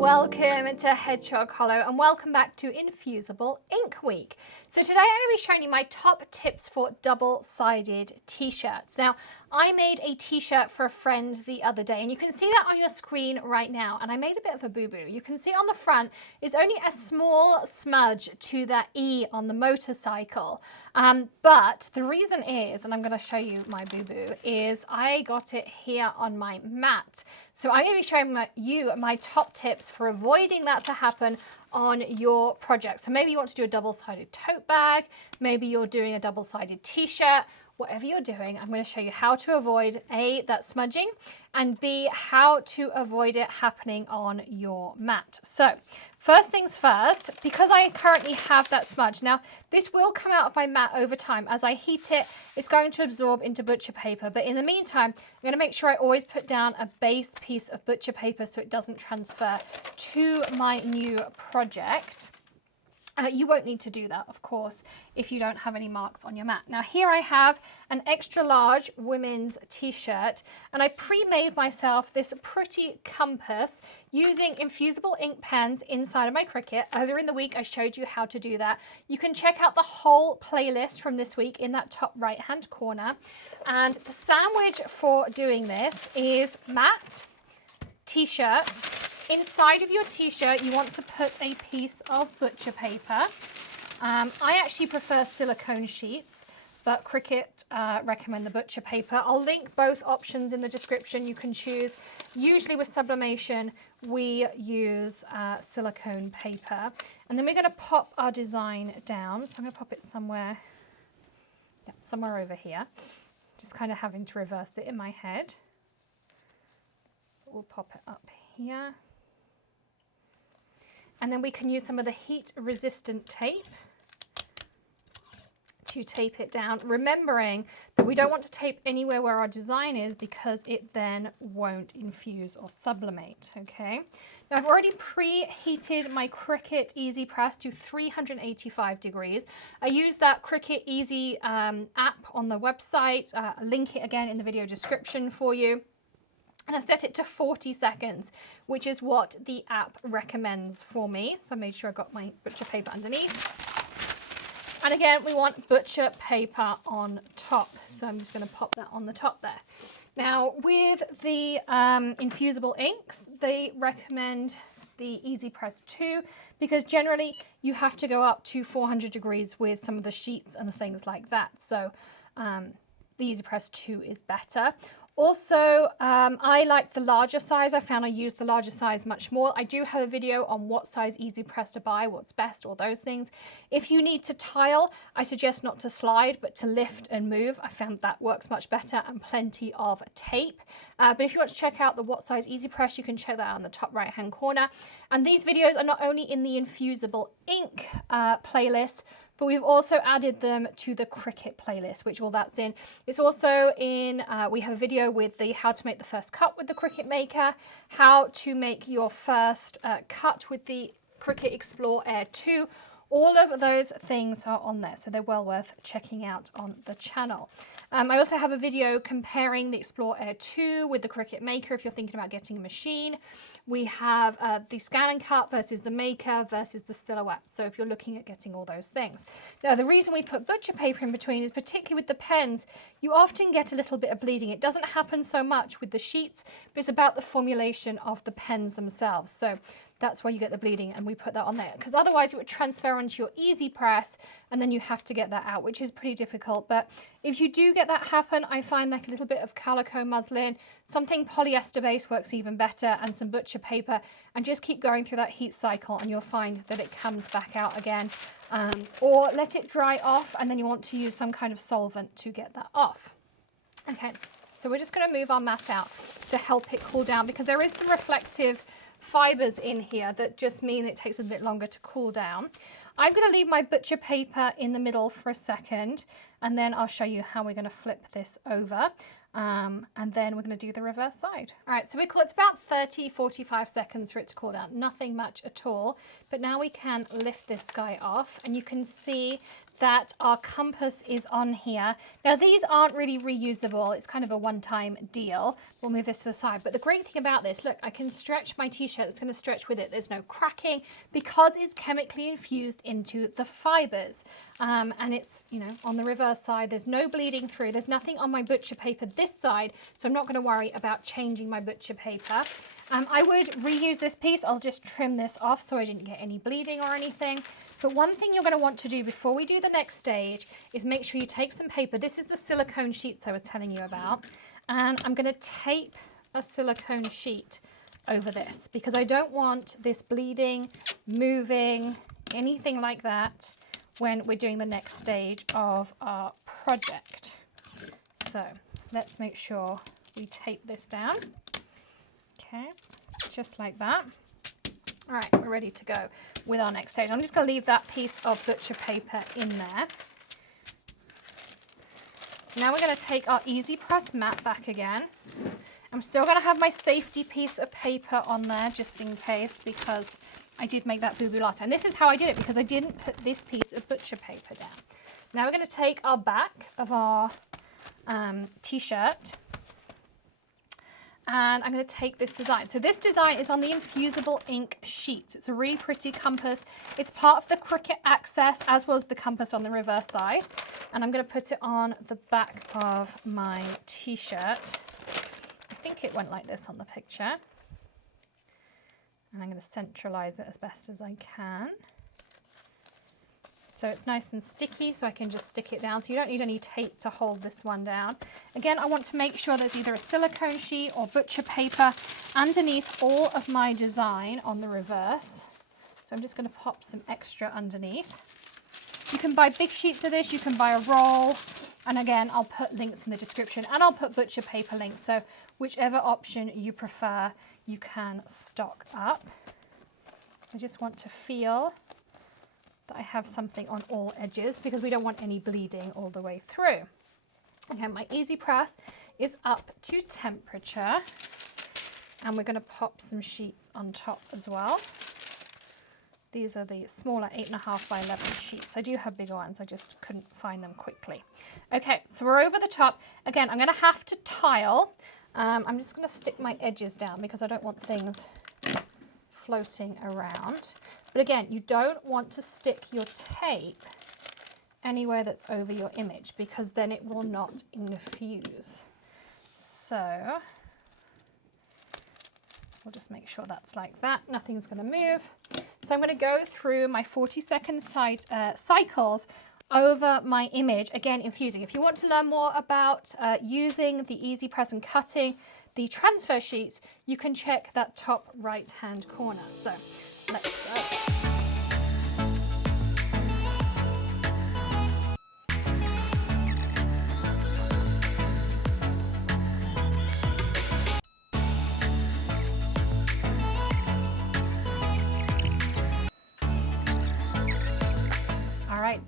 Welcome to Hedgehog Hollow and welcome back to Infusible Ink Week. So today I'm going to be showing you my top tips for double-sided t-shirts. Now, I made a t-shirt for a friend the other day and you can see that on your screen right now, and I made a bit of a boo-boo. You can see on the front is only a small smudge to the E on the motorcycle. But the reason is, and I'm going to show you my boo-boo, is I got it here on my mat. So I'm going to be showing you my top tips for avoiding that to happen on your project. So maybe you want to do a double-sided tote bag, maybe you're doing a double-sided t-shirt. Whatever you're doing, I'm going to show you how to avoid A, that smudging, and B, how to avoid it happening on your mat. So first things first, because I currently have that smudge, now this will come out of my mat over time. As I heat it, it's going to absorb into butcher paper, but in the meantime, I'm going to make sure I always put down a base piece of butcher paper so it doesn't transfer to my new project. You won't need to do that, of course, if you don't have any marks on your mat. Now here I have an extra large women's t-shirt, and I pre-made myself this pretty compass using Infusible Ink pens inside of my Cricut. Earlier in the week, I showed you how to do that. You can check out the whole playlist from this week in that top right-hand corner. And the sandwich for doing this is mat, t-shirt. Inside of your t-shirt, you want to put a piece of butcher paper. I actually prefer silicone sheets, but Cricut recommend the butcher paper. I'll link both options in the description. You can choose. Usually with sublimation, we use silicone paper. And then we're going to pop our design down. So I'm going to pop it somewhere, somewhere over here. Just kind of having to reverse it in my head. We'll pop it up here. And then we can use some of the heat resistant tape to tape it down, remembering that we don't want to tape anywhere where our design is because it then won't infuse or sublimate, okay? Now I've already preheated my Cricut EasyPress to 385 degrees. I use that Cricut Easy app on the website. I'll link it again in the video description for you. And I've set it to 40 seconds, which is what the app recommends for me. So I made sure I got my butcher paper underneath. And again, we want butcher paper on top. So I'm just going to pop that on the top there. Now with the infusible inks, they recommend the EasyPress 2 because generally you have to go up to 400 degrees with some of the sheets and things like that. So the EasyPress 2 is better. Also, I like the larger size. I found I use the larger size much more. I do have a video on what size EasyPress to buy, what's best, all those things. If you need to tile, I suggest not to slide, but to lift and move. I found that works much better, and plenty of tape. But if you want to check out the what size EasyPress, you can check that out in the top right-hand corner. And these videos are not only in the Infusible Ink playlist, but we've also added them to the Cricut playlist, which all that's in. It's also in, we have a video with the how to make the first cut with the Cricut Maker, how to make your first cut with the Cricut Explore Air 2. All of those things are on there, so they're well worth checking out on the channel. I also have a video comparing the Explore Air 2 with the Cricut Maker if you're thinking about getting a machine. We have the Scan and Cut versus the Maker versus the Silhouette, so if you're looking at getting all those things. Now, the reason we put butcher paper in between is particularly with the pens, you often get a little bit of bleeding. It doesn't happen so much with the sheets, but it's about the formulation of the pens themselves. So that's why you get the bleeding, and we put that on there because otherwise it would transfer onto your EasyPress and then you have to get that out, which is pretty difficult. But if you do get that happen, I find like a little bit of calico muslin, something polyester based works even better, and some butcher paper, and just keep going through that heat cycle and you'll find that it comes back out again. Or let it dry off and then you want to use some kind of solvent to get that off. Okay, so we're just going to move our mat out to help it cool down because there is some reflective fibers in here that just mean it takes a bit longer to cool down. I'm going to leave my butcher paper in the middle for a second, and then I'll show you how we're going to flip this over. And then we're going to do the reverse side. All right, so it's about 30-45 seconds for it to cool down. Nothing much at all. But now we can lift this guy off, and you can see that our compass is on here. Now these aren't really reusable. It's kind of a one-time deal. We'll move this to the side. But the great thing about this, look, I can stretch my t-shirt. It's going to stretch with it. There's no cracking because it's chemically infused into the fibers. And it's, you know, on the reverse side, there's no bleeding through. There's nothing on my butcher paper this side, so I'm not going to worry about changing my butcher paper. I would reuse this piece. I'll just trim this off so I didn't get any bleeding or anything. But one thing you're going to want to do before we do the next stage is make sure you take some paper. This is the silicone sheets I was telling you about. And I'm going to tape a silicone sheet over this because I don't want this bleeding, moving, anything like that when we're doing the next stage of our project. So let's make sure we tape this down. Okay, just like that. All right, we're ready to go with our next stage. I'm just going to leave that piece of butcher paper in there. Now we're going to take our EasyPress mat back again. I'm still going to have my safety piece of paper on there just in case because I did make that boo-boo last time. This is how I did it because I didn't put this piece of butcher paper down. Now we're going to take our back of our t-shirt and I'm going to take this design. So this design is on the Infusible Ink sheets. It's a really pretty compass. It's part of the Cricut Access, as was the compass on the reverse side. And I'm going to put it on the back of my t-shirt. I think it went like this on the picture. And I'm going to centralize it as best as I can. So it's nice and sticky, so I can just stick it down. So you don't need any tape to hold this one down. Again, I want to make sure there's either a silicone sheet or butcher paper underneath all of my design on the reverse. So I'm just going to pop some extra underneath. You can buy big sheets of this, you can buy a roll. And again, I'll put links in the description and I'll put butcher paper links. So whichever option you prefer, you can stock up. I just want to feel that I have something on all edges because we don't want any bleeding all the way through. Okay, my EasyPress is up to temperature and we're going to pop some sheets on top as well. These are the smaller 8.5 by 11 sheets. I do have bigger ones, I just couldn't find them quickly. Okay, so we're over the top. Again, I'm going to have to tile. I'm just going to stick my edges down because I don't want things floating around. But again, you don't want to stick your tape anywhere that's over your image because then it will not infuse. So we'll just make sure that's like that. Nothing's going to move. So I'm going to go through my 40-second cycles over my image, again infusing. If you want to learn more about using the EasyPress and cutting the transfer sheets, you can check that top right hand corner. So let's go.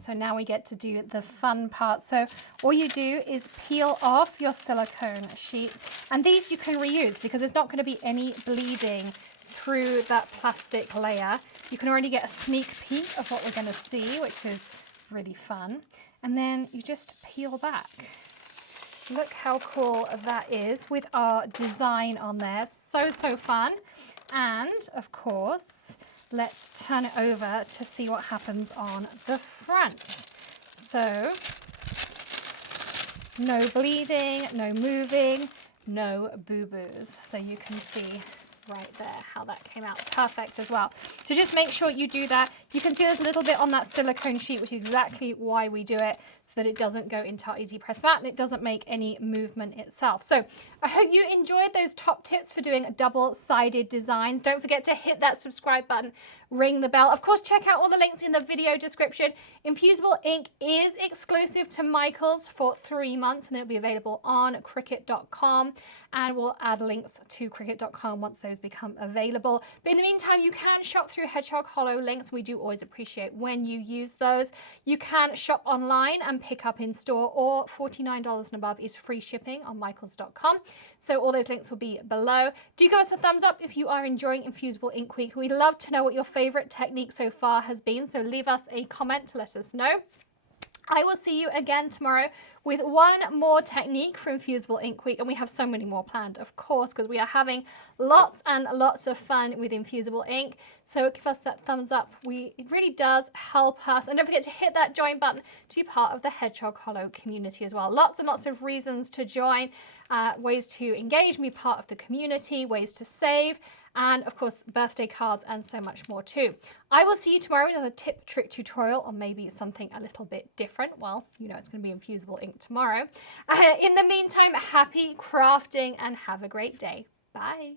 So now we get to do the fun part. So all you do is peel off your silicone sheets, and these you can reuse because there's not going to be any bleeding through that plastic layer. You can already get a sneak peek of what we're going to see, which is really fun. And then you just peel back. Look how cool that is with our design on there. So, so fun. And of course, let's turn it over to see what happens on the front. So, no bleeding, no moving, no boo-boos. So you can see right there how that came out perfect as well. So just make sure you do that. You can see there's a little bit on that silicone sheet, which is exactly why we do it. so that it doesn't go into our EasyPress mat and it doesn't make any movement itself. So I hope you enjoyed those top tips for doing double-sided designs. Don't forget to hit that subscribe button, ring the bell. Of course, check out all the links in the video description. Infusible ink is exclusive to Michael's for 3 months, and it'll be available on Cricut.com, and we'll add links to Cricut.com once those become available. But in the meantime, you can shop through Hedgehog Hollow links. We do always appreciate when you use those. You can shop online and pick up in store, or $49 and above is free shipping on michaels.com. So all those links will be below. Do give us a thumbs up if you are enjoying Infusible Ink Week. We'd love to know what your favorite technique so far has been, so leave us a comment to let us know. I will see you again tomorrow with one more technique for Infusible Ink Week, and we have so many more planned, of course, because we are having lots and lots of fun with Infusible Ink. So give us that thumbs up. It really does help us. And don't forget to hit that join button to be part of the Hedgehog Hollow community as well. Lots and lots of reasons to join, ways to engage, be part of the community, ways to save, and of course, birthday cards and so much more too. I will see you tomorrow with another tip, trick tutorial, or maybe something a little bit different. Well, you know it's going to be Infusible Ink tomorrow. In the meantime, happy crafting and have a great day. Bye.